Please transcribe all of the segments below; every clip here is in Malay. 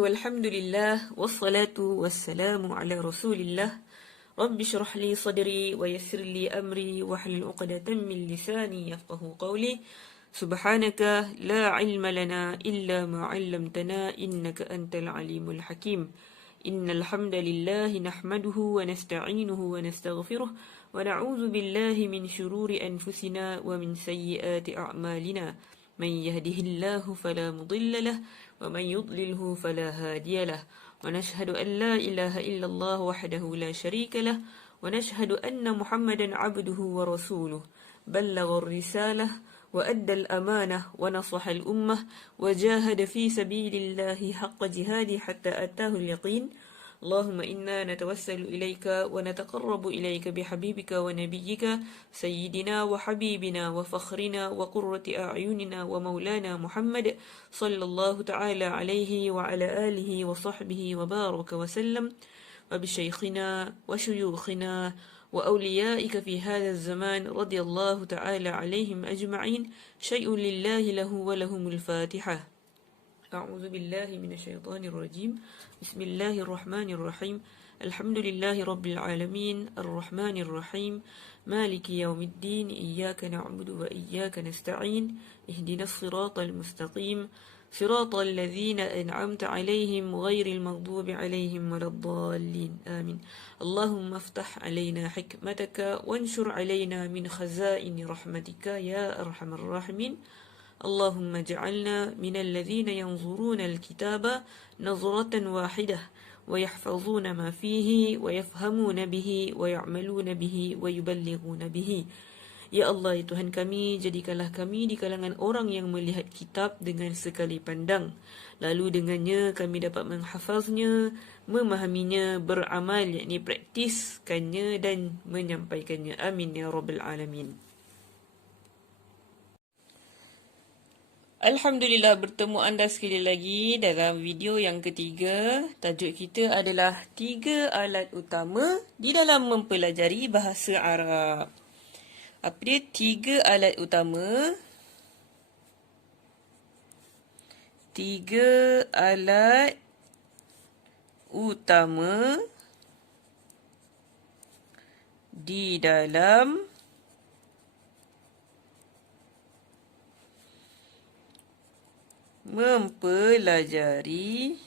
والحمد لله والصلاة والسلام على رسول الله. رب اشرح لي صدري ويسر لي أمري واحلل عقدة من لساني يفقه قولي. سبحانك لا علم لنا إلا ما علمتنا إنك أنت العليم الحكيم. إن الحمد لله نحمده ونستعينه ونستغفره ونعوذ بالله من شرور أنفسنا ومن سيئات أعمالنا. من يهده الله فلا مضل له ومن يضلله فلا هادي له ونشهد أن لا إله إلا الله وحده لا شريك له ونشهد أن محمدا عبده ورسوله بلغ الرسالة وأدى الأمانة ونصح الأمة وجاهد في سبيل الله حق جهاده حتى أتاه اليقين. اللهم إنا نتوسل إليك ونتقرب إليك بحبيبك ونبيك سيدنا وحبيبنا وفخرنا وقرة أعيننا ومولانا محمد صلى الله تعالى عليه وعلى آله وصحبه وبارك وسلم وبشيخنا وشيوخنا وأوليائك في هذا الزمان رضي الله تعالى عليهم أجمعين. شيء لله له ولهم الفاتحة. أعوذ بالله من الشيطان الرجيم. بسم الله الرحمن الرحيم. الحمد لله رب العالمين الرحمن الرحيم مالك يوم الدين إياك نعبد وإياك نستعين اهدنا الصراط المستقيم صراط الذين أنعمت عليهم غير المغضوب عليهم ولا الضالين آمين. اللهم افتح علينا حكمتك وانشر علينا من خزائن رحمتك يا أرحم الراحمين. اللهم اجعلنا من الذين ينظرون الكتاب نظرة واحدة ويحفظون ما فيه ويفهمون به ويعملون به ويبلغون به. Ya Allah, ya Tuhan kami, jadikanlah kami di kalangan orang yang melihat kitab dengan sekali pandang, lalu dengannya kami dapat menghafaznya, memahaminya, beramal, yakni praktiskannya dan menyampaikannya. Amin ya Rabbal Alamin. Alhamdulillah, bertemu anda sekali lagi dalam video yang ketiga. Tajuk kita adalah 3 alat utama di dalam mempelajari bahasa Arab. Apa dia 3 alat utama? 3 alat utama di dalam mempelajari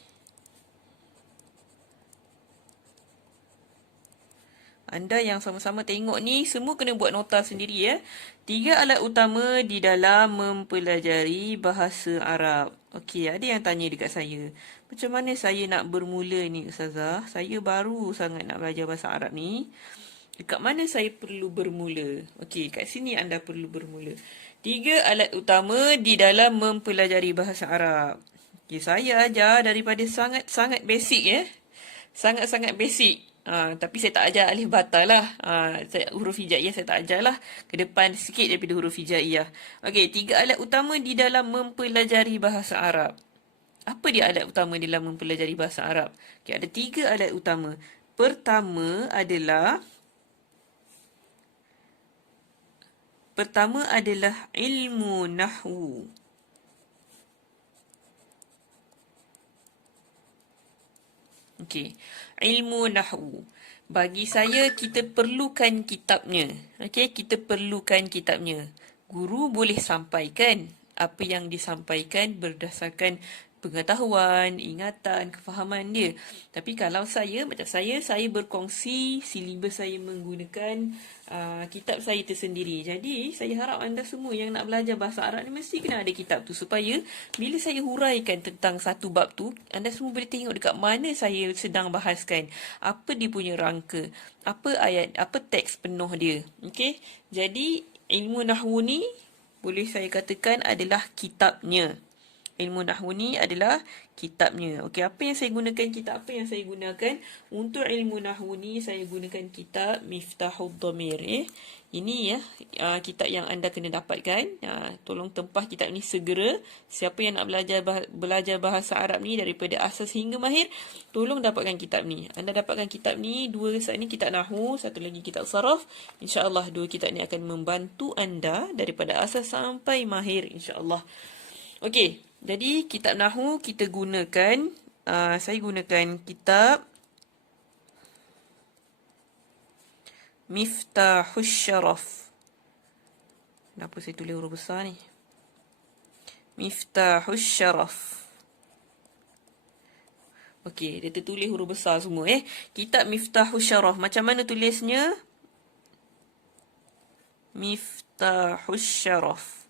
anda yang sama-sama tengok ni semua kena buat nota sendiri ya. 3 alat utama di dalam mempelajari bahasa Arab. Okey, ada yang tanya dekat saya, macam mana saya nak bermula ni Ustazah? Saya baru sangat nak belajar bahasa Arab ni. Dekat mana saya perlu bermula? Okey, kat sini anda perlu bermula. 3 alat utama di dalam mempelajari bahasa Arab. Okay, saya ajar daripada sangat-sangat basic ya. Sangat-sangat basic. Tapi saya tak ajar alif bata lah. Huruf hijaiyah saya tak ajar lah. Ke depan sikit daripada huruf hijaiyah. Okey, 3 alat utama di dalam mempelajari bahasa Arab. Apa dia alat utama dalam mempelajari bahasa Arab? Okay, ada 3 alat utama. Pertama adalah ilmu nahwu. Okey, ilmu nahwu. Bagi saya kita perlukan kitabnya. Okey, kita perlukan kitabnya. Guru boleh sampaikan apa yang disampaikan berdasarkan pengetahuan, ingatan, kefahaman dia. Tapi kalau saya, macam saya berkongsi silibus saya menggunakan kitab saya tersendiri. Jadi, saya harap anda semua yang nak belajar bahasa Arab ni mesti kena ada kitab tu. Supaya bila saya huraikan tentang satu bab tu, anda semua boleh tengok dekat mana saya sedang bahaskan. Apa dia punya rangka. Apa ayat, apa teks penuh dia. Okey? Jadi, ilmu nahwu ni boleh saya katakan adalah kitabnya. Ilmu nahwu ni adalah kitabnya. Okey, apa yang saya gunakan, kitab apa yang saya gunakan? Untuk ilmu nahwu ni saya gunakan kitab Miftahud Dhamir. Ini ya, kitab yang anda kena dapatkan. Tolong tempah kitab ni segera. Siapa yang nak belajar bahasa Arab ni daripada asas hingga mahir, tolong dapatkan kitab ni. Anda dapatkan kitab ni, 2 saat ni kitab nahwu, satu lagi kitab saraf. InsyaAllah 2 kitab ni akan membantu anda daripada asas sampai mahir insyaAllah. Okey, jadi kitab nahwu kita gunakan saya gunakan kitab Miftahus Syaraf. Kenapa saya tulis huruf besar ni? Miftahus Syaraf. Okey, dia tertulis huruf besar semua Kitab Miftahus Syaraf. Macam mana tulisnya? Miftahus Syaraf.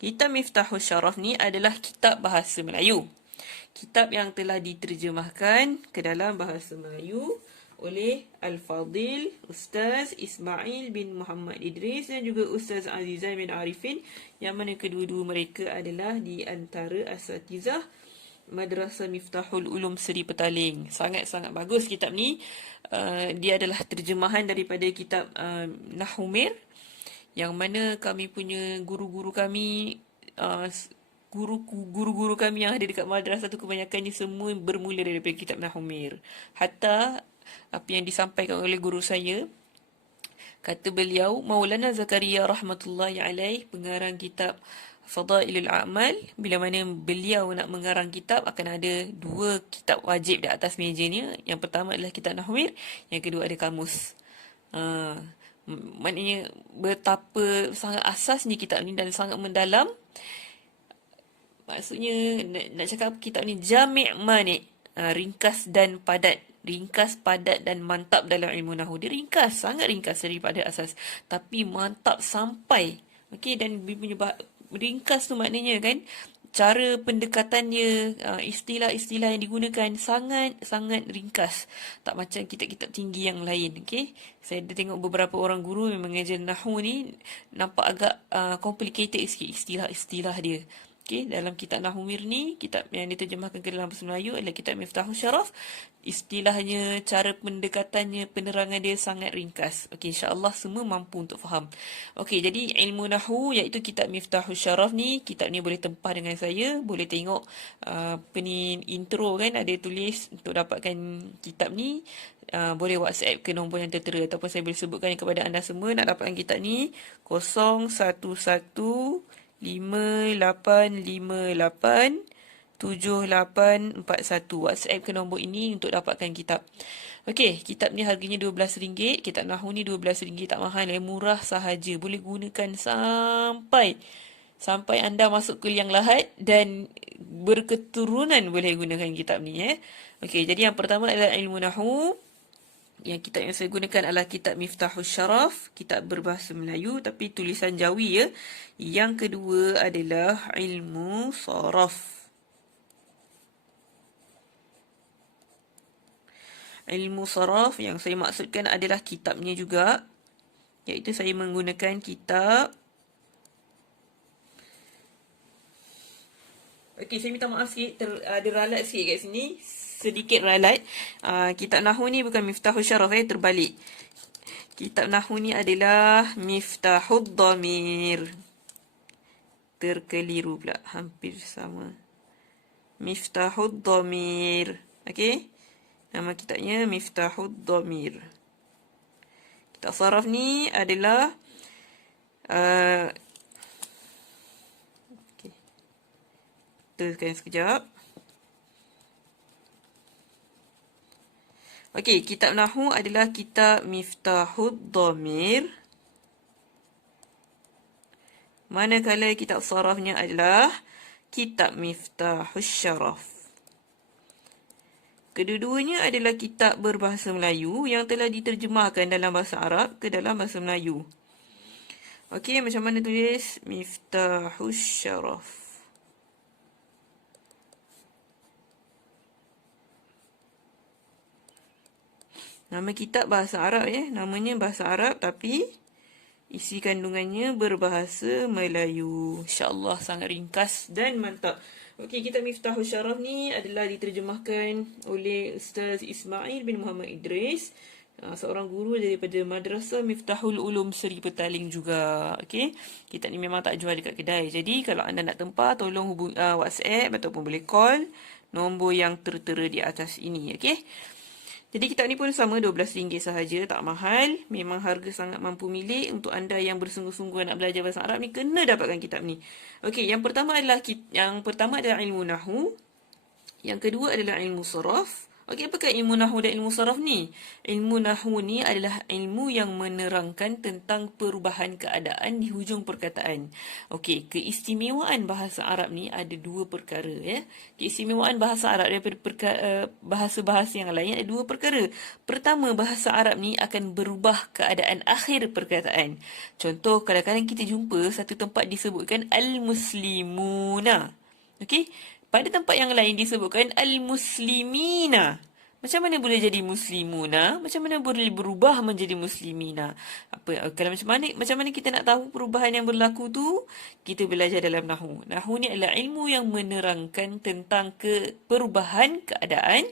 Kitab Miftahus Syaraf ni adalah kitab bahasa Melayu. Kitab yang telah diterjemahkan ke dalam bahasa Melayu oleh Al-Fadil Ustaz Ismail bin Muhammad Idris dan juga Ustaz Azizan bin Arifin, yang mana kedua-dua mereka adalah di antara asatizah Madrasah Miftahul Ulum Seri Petaling. Sangat-sangat bagus kitab ni. Dia adalah terjemahan daripada kitab Nahwu Mir, yang mana kami punya guru-guru kami, guru-guru kami yang ada dekat madrasah tu kebanyakannya semua bermula daripada kitab Nahwu Mir. Hatta apa yang disampaikan oleh guru saya, kata beliau, Maulana Zakaria rahmatullahi alaih, pengarang kitab Fadailul A'mal, bila mana beliau nak mengarang kitab, akan ada 2 kitab wajib di atas mejanya. Yang pertama adalah kitab Nahwu Mir, yang kedua ada kamus. Maknanya betapa sangat asasnya kitab ni dan sangat mendalam. Maksudnya nak cakap kitab ni jami' mani', ringkas dan padat. Ringkas, padat dan mantap dalam ilmu Nahwu. Dia ringkas, sangat ringkas daripada asas, tapi mantap sampai. Okey, dan ringkas tu maknanya kan, cara pendekatannya, istilah-istilah yang digunakan sangat-sangat ringkas. Tak macam kitab-kitab tinggi yang lain. Okey, saya dah tengok beberapa orang guru yang mengajar Nahwu ni nampak agak complicated sikit istilah-istilah dia. Okey, dalam kitab Nahwu Mir ni, kitab yang diterjemahkan ke dalam bahasa Melayu adalah kitab Miftahus Syaraf. Istilahnya, cara pendekatannya, penerangan dia sangat ringkas. Okey, insya-Allah semua mampu untuk faham. Okey, jadi ilmu Nahwu iaitu kitab Miftahus Syaraf ni, kitab ni boleh tempah dengan saya, boleh tengok intro kan, ada tulis untuk dapatkan kitab ni. Boleh WhatsApp ke nombor yang tertera, ataupun saya boleh sebutkan kepada anda semua nak dapatkan kitab ni 01158587841. WhatsApp ke nombor ini untuk dapatkan kitab. Okey, kitab ni harganya RM12. Kitab Nahwu ni RM12, tak mahal, murah sahaja. Boleh gunakan sampai anda masuk kuliah Lahad dan berketurunan boleh gunakan kitab ni Okey, jadi yang pertama adalah ilmu Nahwu. Yang kitab yang saya gunakan adalah kitab Miftahus Syaraf, kitab berbahasa Melayu tapi tulisan Jawi Yang kedua adalah ilmu Saraf. Ilmu Saraf yang saya maksudkan adalah kitabnya juga, iaitu saya menggunakan kitab. Okey, saya minta maaf sikit, ada ralat sikit kat sini. Sedikit ralat. Kitab Nahwu ni bukan Miftahus Syaraf, terbalik. Kitab Nahwu ni adalah Miftahud Dhamir. Terkeliru pula, hampir sama. Miftahud Dhamir. Okey. Nama kitabnya Miftahud Dhamir. Kitab Saraf ni adalah okey. Tekan sekejap. Okey, kitab Nahwu adalah kitab Miftahud Dhamir. Manakala kitab Sarafnya adalah kitab Miftahus Syaraf. Kedua-duanya adalah kitab berbahasa Melayu yang telah diterjemahkan dalam bahasa Arab ke dalam bahasa Melayu. Okey, macam mana tulis Miftahus Syaraf? Nama kitab bahasa Arab namanya bahasa Arab tapi isi kandungannya berbahasa Melayu. InsyaAllah sangat ringkas dan mantap. Okey, kitab Miftahus Syaraf ni adalah diterjemahkan oleh Ustaz Ismail bin Muhammad Idris, seorang guru daripada Madrasah Miftahul Ulum Seri Petaling juga. Okey, kitab ni memang tak jual dekat kedai. Jadi kalau anda nak tempah, tolong hubungi WhatsApp ataupun boleh call nombor yang tertera di atas ini. Okey. Jadi kitab ni pun sama RM12 sahaja, tak mahal. Memang harga sangat mampu milik. Untuk anda yang bersungguh-sungguh nak belajar bahasa Arab ni, kena dapatkan kitab ni. Okey, yang pertama adalah ilmu nahwu. Yang kedua adalah ilmu saraf. Okey, apakah ilmu nahwu dan ilmu saraf ni? Ilmu nahwu ni adalah ilmu yang menerangkan tentang perubahan keadaan di hujung perkataan. Okey, keistimewaan bahasa Arab ni ada dua perkara, ya. Keistimewaan bahasa Arab daripada bahasa-bahasa yang lain ada dua perkara. Pertama, bahasa Arab ni akan berubah keadaan akhir perkataan. Contoh, kadang-kadang kita jumpa satu tempat disebutkan al-muslimuna. Okey, pada tempat yang lain disebutkan al-muslimina. Macam mana boleh jadi muslimuna? Macam mana boleh berubah menjadi muslimina? Kalau macam mana kita nak tahu perubahan yang berlaku tu? Kita belajar dalam nahwu. Nahwu ni adalah ilmu yang menerangkan tentang perubahan keadaan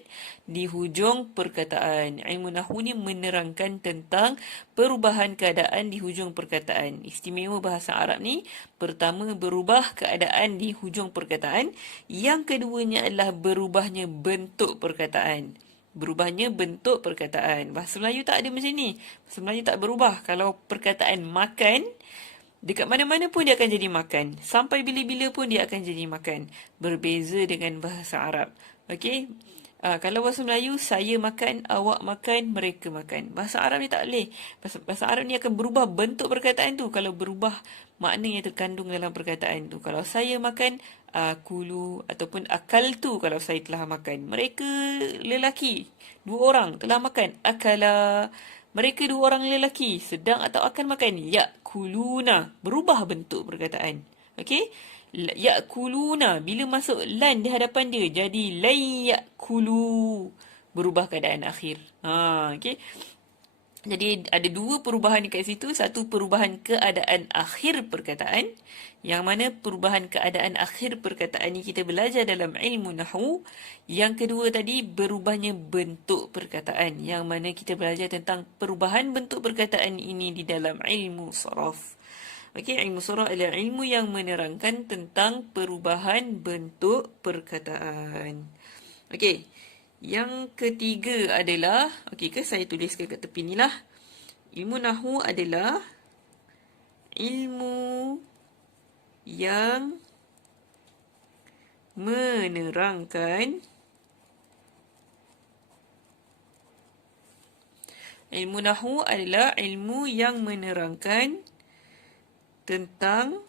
di hujung perkataan. Ilmu nahwu ni menerangkan tentang perubahan keadaan di hujung perkataan. Istimewa bahasa Arab ni, pertama berubah keadaan di hujung perkataan. Yang keduanya adalah berubahnya bentuk perkataan. Berubahnya bentuk perkataan. Bahasa Melayu tak ada macam ni. Bahasa Melayu tak berubah. Kalau perkataan makan, dekat mana-mana pun dia akan jadi makan. Sampai bila-bila pun dia akan jadi makan. Berbeza dengan bahasa Arab. Okey? Kalau bahasa Melayu, saya makan, awak makan, mereka makan. Bahasa Arab ni tak boleh. Bahasa Arab ni akan berubah bentuk perkataan tu. Kalau berubah makna yang terkandung dalam perkataan tu. Kalau saya makan, kulu ataupun akal tu kalau saya telah makan. Mereka lelaki, dua orang telah makan. Akala. Mereka dua orang lelaki sedang atau akan makan. Yakuluna. Berubah bentuk perkataan. Okey? Yakuluna. Bila masuk lan di hadapan dia, jadi layakulu. Berubah keadaan akhir. Okey? Jadi ada dua perubahan dekat situ. Satu, perubahan keadaan akhir perkataan. Yang mana perubahan keadaan akhir perkataan ni kita belajar dalam ilmu nahwu. Yang kedua tadi, berubahnya bentuk perkataan. Yang mana kita belajar tentang perubahan bentuk perkataan ini di dalam ilmu saraf. Okey, ilmu saraf adalah ilmu yang menerangkan tentang perubahan bentuk perkataan. Okey. Yang ketiga adalah, okey ke saya tuliskan kat tepi ni lah. Ilmu nahwu adalah ilmu yang menerangkan tentang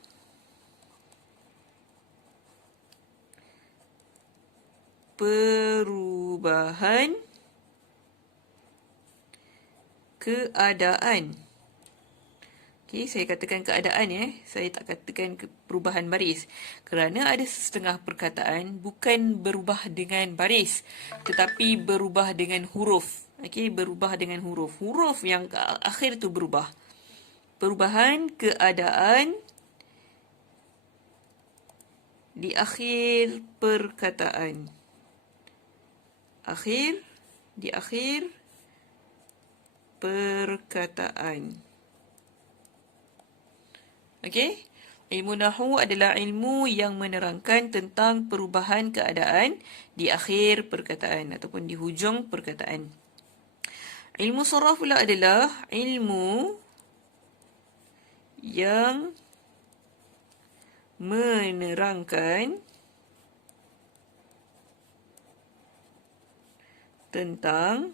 perubahan keadaan. Okey, saya katakan keadaan ya. Saya tak katakan perubahan baris. Kerana ada setengah perkataan bukan berubah dengan baris, tetapi berubah dengan huruf. Okey, berubah dengan huruf. Huruf yang akhir tu berubah. Perubahan keadaan di akhir perkataan. Di akhir perkataan. Okey? Ilmu nahwu adalah ilmu yang menerangkan tentang perubahan keadaan di akhir perkataan ataupun di hujung perkataan. Ilmu saraf pula adalah ilmu yang menerangkan tentang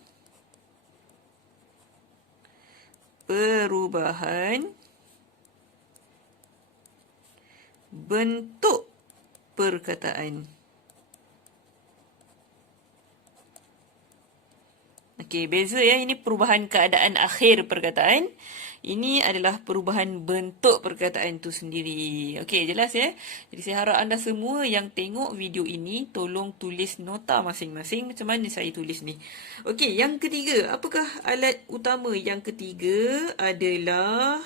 perubahan bentuk perkataan. Okey, beza ya. Ini perubahan keadaan akhir perkataan. Ini adalah perubahan bentuk perkataan tu sendiri. Okey, jelas ya? Jadi saya harap anda semua yang tengok video ini tolong tulis nota masing-masing macam mana saya tulis ni. Okey, yang ketiga. Apakah alat utama? Yang ketiga adalah,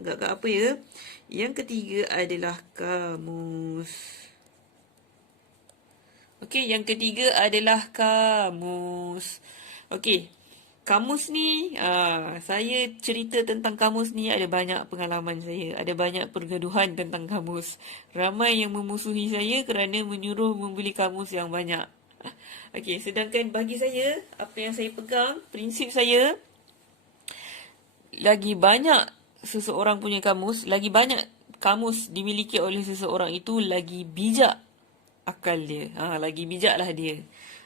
agak-agak apa ya? Yang ketiga adalah kamus. Okey, yang ketiga adalah kamus. Okey. Kamus ni, saya cerita tentang kamus ni ada banyak pengalaman saya. Ada banyak pergaduhan tentang kamus. Ramai yang memusuhi saya kerana menyuruh membeli kamus yang banyak. Okey, sedangkan bagi saya, apa yang saya pegang, prinsip saya, lagi banyak seseorang punya kamus, lagi banyak kamus dimiliki oleh seseorang itu, lagi bijak akal dia. Lagi bijak lah dia.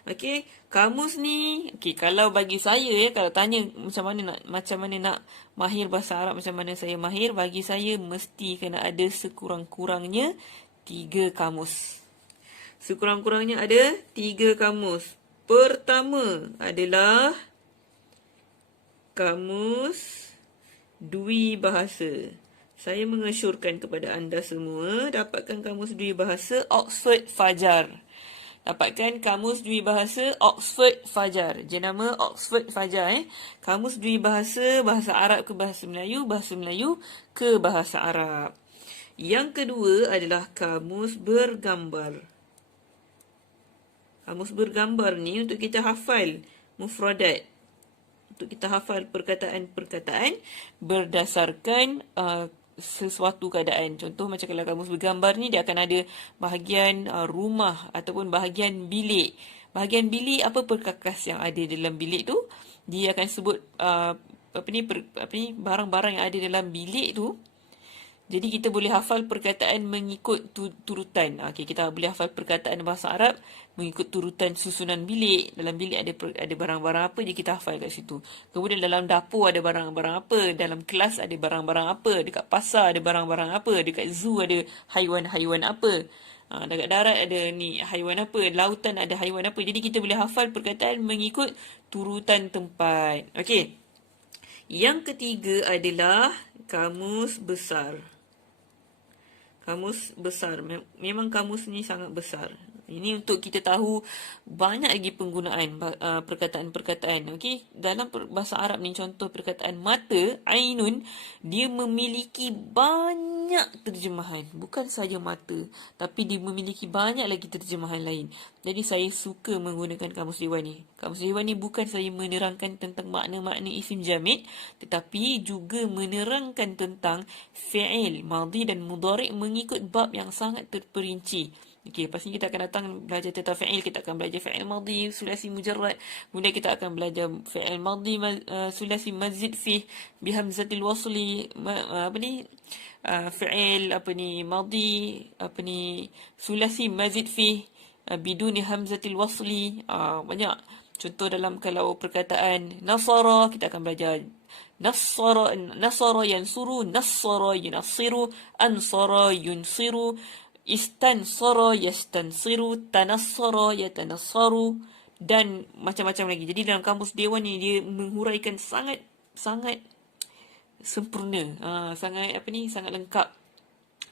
Okey, kamus ni, okey, kalau bagi saya ya, kalau tanya macam mana nak mahir bahasa Arab, macam mana saya mahir, bagi saya mesti kena ada sekurang-kurangnya 3 kamus. Sekurang-kurangnya ada 3 kamus. Pertama adalah kamus Dwi Bahasa. Saya mengesyorkan kepada anda semua dapatkan kamus Dwi Bahasa Oxford Fajar. Dapatkan kamus Dwi Bahasa Oxford Fajar. Jenama Oxford Fajar. Kamus Dwi Bahasa, bahasa Arab ke bahasa Melayu ke bahasa Arab. Yang kedua adalah kamus bergambar. Kamus bergambar ni untuk kita hafal mufradat. Untuk kita hafal perkataan-perkataan berdasarkan sesuatu keadaan. Contoh macam kalau kamus bergambar ni, dia akan ada bahagian rumah ataupun bahagian bilik. Bahagian bilik, apa perkakas yang ada dalam bilik tu, dia akan sebut barang-barang yang ada dalam bilik tu. Jadi kita boleh hafal perkataan mengikut turutan. Okey, kita boleh hafal perkataan bahasa Arab mengikut turutan susunan bilik. Dalam bilik ada barang-barang apa, je kita hafal kat situ. Kemudian dalam dapur ada barang-barang apa, dalam kelas ada barang-barang apa, dekat pasar ada barang-barang apa, dekat zoo ada haiwan-haiwan apa. Dekat darat ada ni haiwan apa, lautan ada haiwan apa. Jadi kita boleh hafal perkataan mengikut turutan tempat. Okey. Yang ketiga adalah kamus besar. Kamus besar. Memang kamus ni sangat besar. Ini untuk kita tahu banyak lagi penggunaan perkataan-perkataan. Okey, dalam bahasa Arab ni, contoh perkataan mata, ainun, dia memiliki banyak terjemahan. Bukan saja mata, tapi dia memiliki banyak lagi terjemahan lain. Jadi saya suka menggunakan kamus dewan ni. Kamus dewan ni bukan saja menerangkan tentang makna-makna isim jamid, tetapi juga menerangkan tentang fi'il, madhi dan mudhari' mengikut bab yang sangat terperinci. Okey, lepas ni kita akan datang belajar tentang fi'il. Kita akan belajar fi'il madhi, sulasi mujarrad. Kemudian kita akan belajar fi'il madhi, sulasi mazid fih, bihamzatil wasli, fi'il madhi, sulasi mazid fih, biduni hamzatil wasli. Banyak. Contoh dalam kalau perkataan nasara, kita akan belajar nasara yansuru, nasara yunassiru, ansara yunsiru, istansara yastansiru, tanassara yatanassaru, dan macam-macam lagi. Jadi dalam kamus dewan ni dia menghuraikan sangat sempurna, sangat lengkap,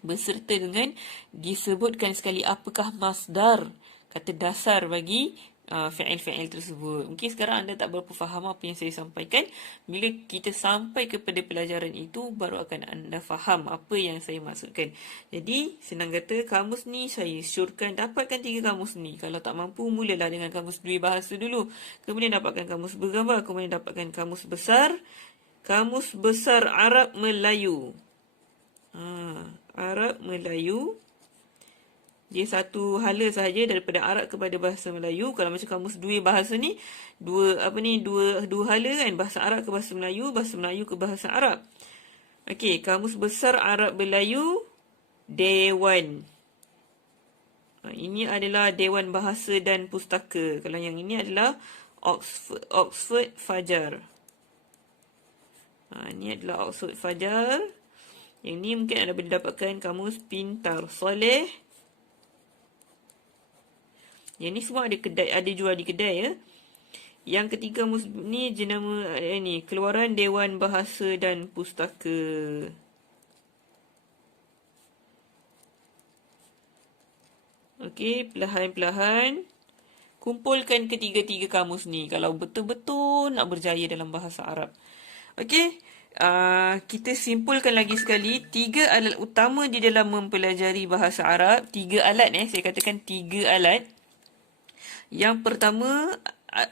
beserta dengan disebutkan sekali apakah masdar, kata dasar bagi fi'il-fi'il tersebut. Mungkin sekarang anda tak berapa faham apa yang saya sampaikan. Bila kita sampai kepada pelajaran itu, baru akan anda faham apa yang saya maksudkan. Jadi, senang kata, kamus ni saya syorkan dapatkan 3 kamus ni. Kalau tak mampu, mulalah dengan kamus Dwi Bahasa dulu. Kemudian dapatkan kamus bergambar. Kemudian dapatkan kamus besar. Kamus besar Arab Melayu. Arab Melayu. Dia satu hala sahaja daripada Arab kepada bahasa Melayu. Kalau macam kamus Dwi Bahasa ni, dua hala kan, bahasa Arab ke bahasa Melayu ke bahasa Arab. Okey, kamus besar Arab Melayu Dewan. Ini adalah Dewan Bahasa dan Pustaka. Kalau yang ini adalah Oxford Fajar. Ini adalah Oxford Fajar. Yang ni mungkin anda boleh dapatkan kamus Pintar Soleh. Yang ni semua ada jual di kedai ya. Yang ketiga ni jenama ni Keluaran Dewan Bahasa dan Pustaka. Okey, perlahan-lahan kumpulkan ketiga-tiga kamus ni kalau betul-betul nak berjaya dalam bahasa Arab. Okey, kita simpulkan lagi sekali 3 alat utama di dalam mempelajari bahasa Arab. 3 alat saya katakan 3 alat. Yang pertama,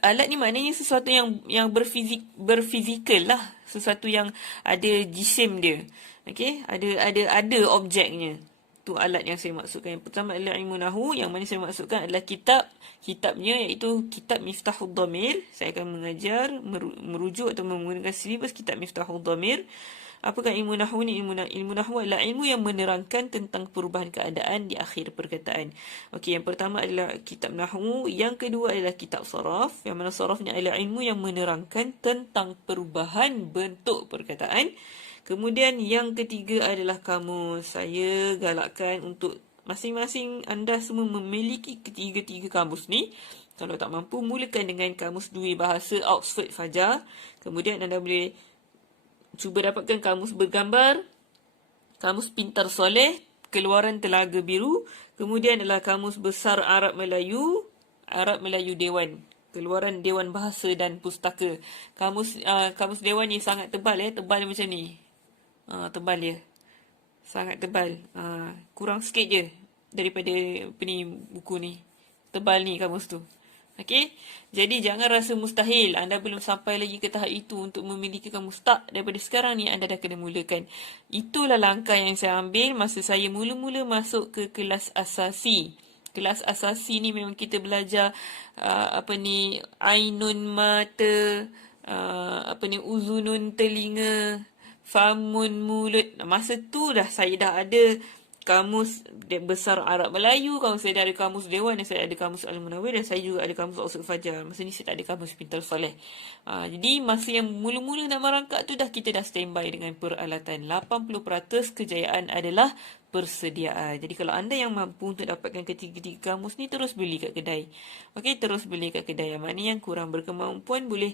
alat ni maknanya sesuatu yang berfizikal lah, sesuatu yang ada jisim dia. Okey, ada objeknya. tu alat yang saya maksudkan. Yang pertama adalah ilmu nahwu, yang mana saya maksudkan adalah kitabnya, iaitu kitab Miftahul Dhamir. Saya akan mengajar, merujuk atau menggunakan silibus kitab Miftahul Dhamir. Apakah ilmu nahwu ni? Ilmu nahwu adalah ilmu yang menerangkan tentang perubahan keadaan di akhir perkataan. Okey, yang pertama adalah kitab nahwu, yang kedua adalah kitab saraf, yang mana saraf ni adalah ilmu yang menerangkan tentang perubahan bentuk perkataan. Kemudian yang ketiga adalah kamus. Saya galakkan untuk masing-masing anda semua memiliki ketiga-tiga kamus ni. Kalau tak mampu, mulakan dengan kamus Dui Bahasa Oxford Fajar. Kemudian anda boleh cuba dapatkan kamus bergambar, kamus Pintar Soleh, Keluaran Telaga Biru. Kemudian adalah kamus besar Arab Melayu Dewan, Keluaran Dewan Bahasa dan Pustaka. Kamus Dewan ni sangat tebal, tebal macam ni. Tebal dia. Sangat tebal. Kurang sikit je daripada buku ni. Tebal ni kamus tu. Okey. Jadi jangan rasa mustahil. Anda belum sampai lagi ke tahap itu untuk memiliki kamus. Tak. Daripada sekarang ni anda dah kena mulakan. Itulah langkah yang saya ambil masa saya mula-mula masuk ke kelas asasi. Kelas asasi ni memang kita belajar ainun mata, uzunun telinga, famun mulut. Masa tu dah saya dah ada kamus besar Arab Melayu, saya dah ada kamus Dewan, dan saya ada kamus Al-Munawwir, dan saya juga ada kamus Oxford Fajar. Masa ni saya tak ada kamus Pintar Soleh. Jadi masa yang mula-mula nak merangkak tu kita dah standby dengan peralatan. 80% kejayaan adalah persediaan. Jadi kalau anda yang mampu untuk dapatkan ketiga-tiga kamus ni, terus beli kat kedai. Okey, terus beli kat kedai. Yang mana yang kurang berkemampuan boleh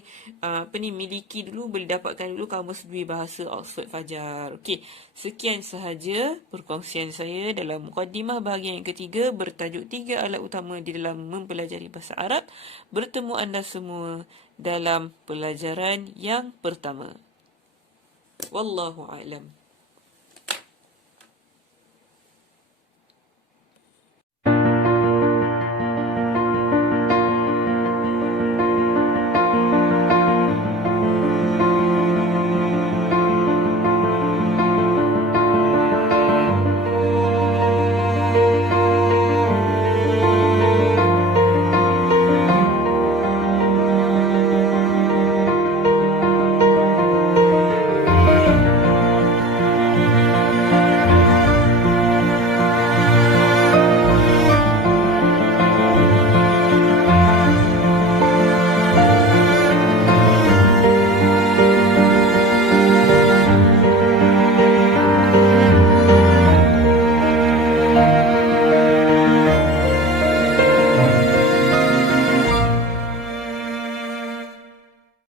miliki dulu, boleh dapatkan dulu kamus Dui Bahasa Oxford Fajar. Okey, sekian sahaja perkongsian saya dalam mukadimah bahagian yang ketiga bertajuk 3 alat utama di dalam mempelajari bahasa Arab. Bertemu anda semua dalam pelajaran yang pertama. Wallahu a'lam.